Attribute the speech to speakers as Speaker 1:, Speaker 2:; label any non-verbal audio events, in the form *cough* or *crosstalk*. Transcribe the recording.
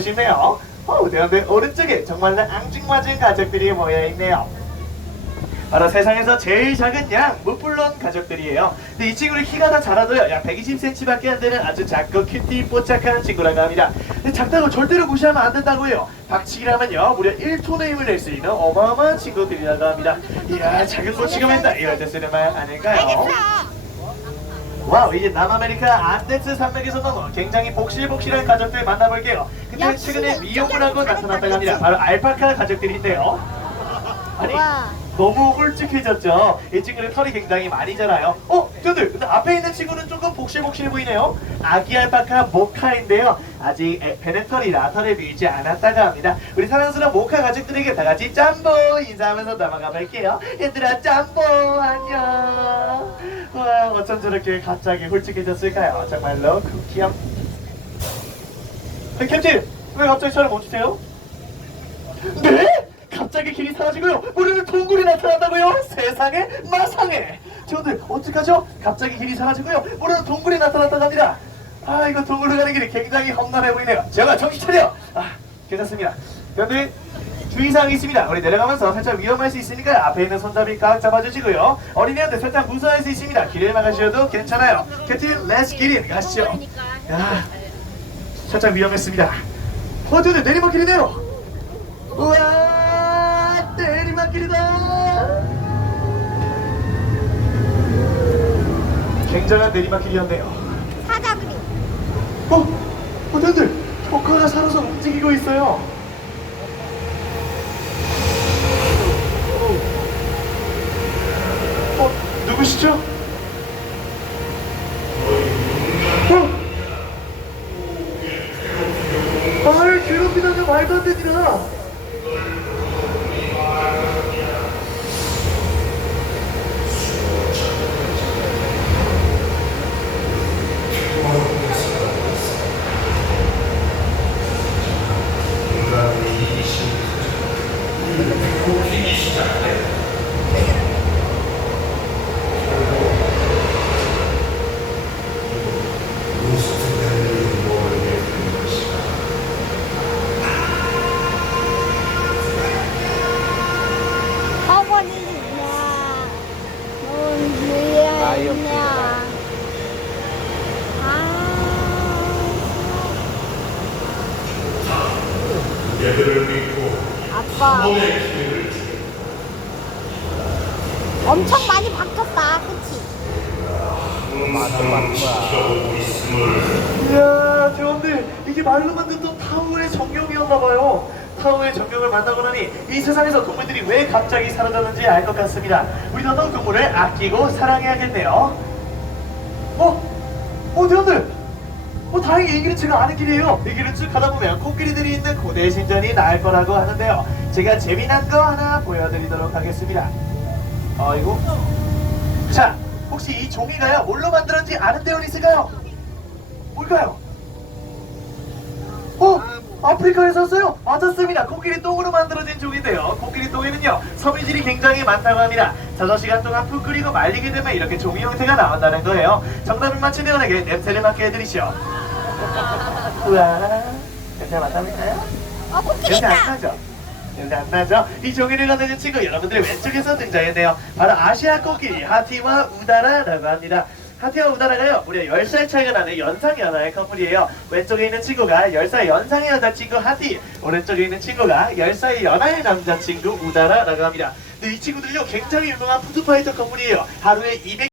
Speaker 1: 싶네요. 어, 대한대 오른쪽에 정말로 앙증맞은 가족들이 모여있네요. 바로 세상에서 제일 작은 양, 무플론 가족들이에요. 근데 이 친구를 키가 다 자라도요, 약 120cm밖에 안 되는 아주 작고 큐티 뽀짝한 친구라고 합니다. 근데 작다고 절대로 무시하면 안 된다고 해요. 박치기라면요, 무려 1톤의 힘을 낼 수 있는 어마어마한 친구들이라고 합니다. 이야, 작은 거 지금 했다. 이럴 때 쓰는 말 아닐까요? 와우 이제 남아메리카 안데스 산맥에서 넘어 굉장히 복실복실한 가족들 만나볼게요. 근데
Speaker 2: 역시
Speaker 1: 최근에 미용을 하고 나타났다고 합니다. 바로 알파카 가족들인데요. 아니
Speaker 2: 와.
Speaker 1: 너무 홀쭉해졌죠. 이 친구는 털이 굉장히 많이 자라요. 어, 저들 근데 앞에 있는 친구는 조금 복실복실해 보이네요. 아기 알파카 모카인데요. 아직 에- 배는 털이라 털에 밀지 않았다고 합니다. 우리 사랑스러운 모카 가족들에게 다 같이 짬보 인사하면서 넘어가 볼게요. 얘들아 짬보 안녕. 와 어쩜 저렇게 갑자기 홀쭉해졌을까요? 정말로 쿠키함. 네, 캡틴 왜 갑자기 차를 멈추세요? 네? 갑자기 길이 사라지고요. 우리는 동굴이 나타난다고요? 세상에 마상에. 친구들 어떡하죠? 갑자기 길이 사라지고요. 우리는 동굴이 나타났다고 합니다. 아 이거 동굴로 가는 길이 굉장히 험난해 보이네요. 제가 정신 차려. 아 괜찮습니다. 그런데 주의사항이 있습니다. 우리 내려가면서 살짝 위험할 수 있으니까 앞에 있는 손잡이 꽉 잡아주시고요. 어린이한테 살짝 무서워할 수 있습니다. 길을 막으셔도 괜찮아요. 캡틴 렛츠 기린 가시죠. 야, 살짝 위험했습니다. 어저는 내리막길이네요. 우와 내리막길이다 굉장한 내리막길이었네요
Speaker 2: 사자그리.
Speaker 1: 어? 어른들 조카가 살아서 움직이고 있어요 어? 누구시죠? 어? 나를 괴롭히다가 말도 안 되니라
Speaker 2: 어머니냐. 넌 위에 있냐. 아.
Speaker 3: 얘들을 믿고
Speaker 2: 아빠.
Speaker 3: 기회를
Speaker 2: 엄청 많이 바뀌었다. 그치?
Speaker 3: 항상 지켜보고 있음을
Speaker 1: 이야 대원들 이게 말로만 듣던 타오의 정령이었나봐요 타오의 정령을 만나고 나니 이 세상에서 동물들이 왜 갑자기 사라졌는지 알 것 같습니다. 우리도 더 동물을 아끼고 사랑해야겠네요. 어? 어 대원들! 어 다행히 이 길은 제가 아는 길이에요. 이 길을 쭉 가다 보면 코끼리들이 있는 고대 신전이 나을 거라고 하는데요. 제가 재미난 거 하나 보여드리도록 하겠습니다. 아이고. 자 혹시 이 종이가요 뭘로 만들었는지 아는 대원 있을까요? 뭘까요? 어? 아프리카에서 왔어요? 맞았습니다. 코끼리 똥으로 만들어진 종인데요. 코끼리 똥에는요, 섬유질이 굉장히 많다고 합니다. 자저 시간 동안 푹 끓이고 말리게 되면 이렇게 종이 형태가 나온다는 거예요. 정답을 맞힌 대원에게 냄새를 맡게 해드리시오. *laughs* 우와, 냄새 맡아볼까요?
Speaker 2: 어,
Speaker 1: 냄새 안
Speaker 2: 코끼리다.
Speaker 1: 나죠? 냄새 안 나죠? 이 종이를 건네준 친구 여러분들의 왼쪽에서 등장했네요. 바로 아시아 코끼리 하티와 우다라라고 합니다. 하티와 우다라가요 무려 10살 차이가 나는 연상 연하의 커플이에요. 왼쪽에 있는 친구가 10살 연상의 여자친구 하티, 오른쪽에 있는 친구가 10살 연하의 남자친구 우다라라고 합니다. 근데 이 친구들요 굉장히 유명한 푸드파이터 커플이에요. 하루에 200